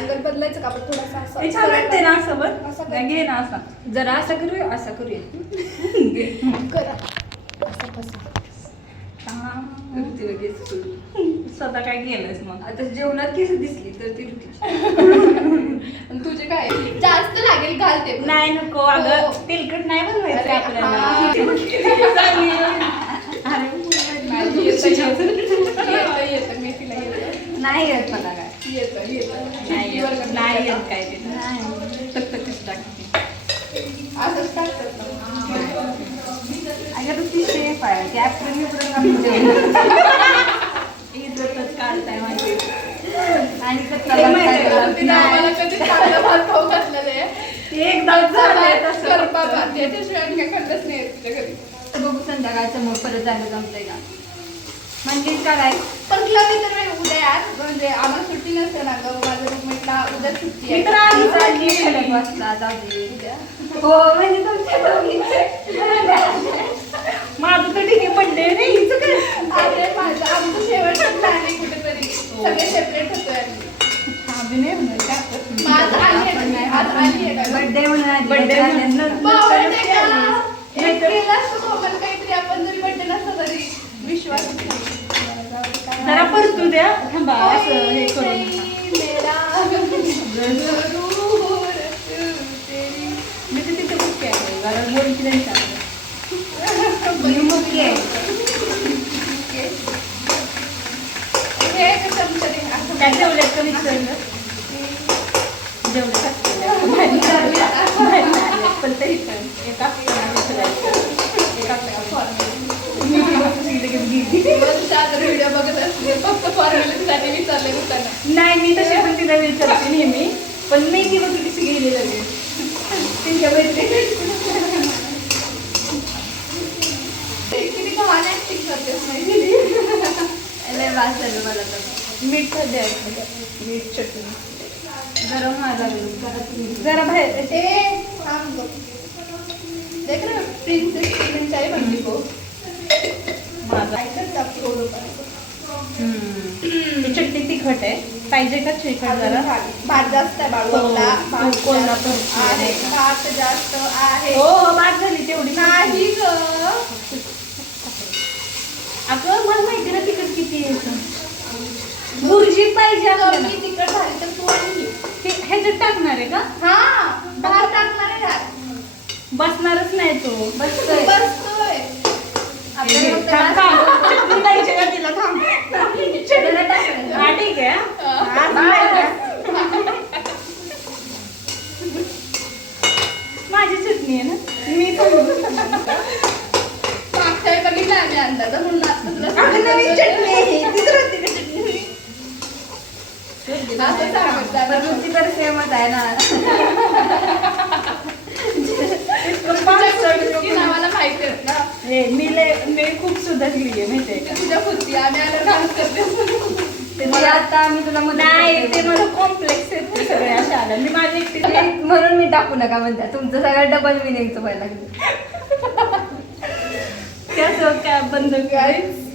Angle बदलायचं का आपण थोडासा असं हे छान वाटते ना असं बघ असं नाही, घे ना असा जरा असं करूया असं करूया करा असं कसं रुची लगेच सुरू. स्वतः काय केलंस मग आता जेवणात केस दिसली तर ती रुटीची. आणि तुझे काय जास्त लागेल घालते पण. नाही नको अगं हो. तेलकट नाही बनवायचं अरे, आपल्याला हा. नाही, येतं मेथीला येतं नाही येत मला काय. नाही येत, नाही येत काय ते तकतकीच टाकते असंच टाकतात ना. अगं तू ती शेफ आहे ती ऍप्रिल घालून जेवण. इज्जतच काढताय माझी आणि कच्चा ते भात माहिती आहे खायला का? तिने आम्हाला कधी चांगलं भात खाऊ घातलेलं आहे. ते एकदाच झालंय तसं करपा भात याच्याशिवाय आम्ही काय खाल्लंच नाही तिच्या घरी. तर बघू संध्याकाळचं मग परत जायला जमतंय का म्हणजेच का काय पण तुला मी तर उद्या यार म्हणजे आम्हाला सुट्टी नसते ना गं माझ्या रूममेटला उद्या सुट्टी मी तर आहे. आधीच आली. खडक वाजता जाऊ दे. उद्या हो म्हणजे तुमच्या दोघींचे. माझं तर ठीक आहे पडले रे हिचं काय अरे माझं आमचं शेवटचं प्लॅन आहे कुठेतरी सगळे सेपरेट होतोय आम्ही. अभिनय होणार का मग आज आली आहे तुम्ही? आज आली आहे का? बर्थडे म्हणून आली. Birthday म्हणून. birthday केला. एक केला असतो तो आपण काहीतरी आपण जरी बर्थडे नसता तरी विश्वास जरा परतू द्या थांबा असं हे करून मी तर तिथे कुठे आहे कारण बोलची नाही सांगत मी मुलगी आहे. काय जेवल्यात का मिक्सर जेवलं पण तरी पण एक व्हिडिओ बघत असते फक्त फॉर्मॅलिटीसाठी विचारले दुकाना. नाही मी तसे पण तिला विचारते नेहमी पण मी ती बघ कशी गेली लगेच तिच्या किती घाण ऍक्टिंग करतेस नाही लय वास झालं मला तर. मीठ द्यायचं मीठ चटणी गरम व्हायला लागलं. जरा बाहेर ए थांब गं. देख ना प्रिन्सेस प्रिन्स चाय बनली को माझा ऐकत जा थोडं ही चटणी तिखट आहे पाहिजे का तिखट जरा भात जास्त आहे बाळू हो, आपला भात कोल्हापूर जास्त आहे भात जास्त आहे हो बाद झाली तेवढी नाही ग अगं मला माहिती ना तिखट किती आहे बुर्जी पाहिजे आपल्याला कमी तिखट झाली तर तू आणि ह्याच्यात टाकणार आहे का हा भात टाकणार आहे यार. बसणारच नाही तो बसतोय. बसतोय आपल्याला फक्त थांब, थांब. चटणी पाहिजे का तिला थांब त्याला टाकायचं. हा ठीक आहे आज नाही का? माझी चटणी आहे ना मी मागच्या वेळी बघितलं आम्ही अंदाज म्हणून आता तुला अगं नवीन चटणी आहे ती तर होती का चटणी असं सांगत जा. पण रुची तर सेमच आहे ना. तुझ्या की नावाला माहिती आहेत ना मी खूप सुधारली आहे माहितीये का तुझ्या खुर्ची आम्ही आल्यावर डान्स करते ते आता आम्ही तुला मदत नाही करतो. ते मला कॉम्प्लेक्स आहेत ते सगळे अशा आल्या मी माझी एकटी ते म्हणून मी टाकू नका म्हणता तुमचं सगळं डबल मिनिंगचं व्हायला लागलं. त्याचं काय बंद गाईज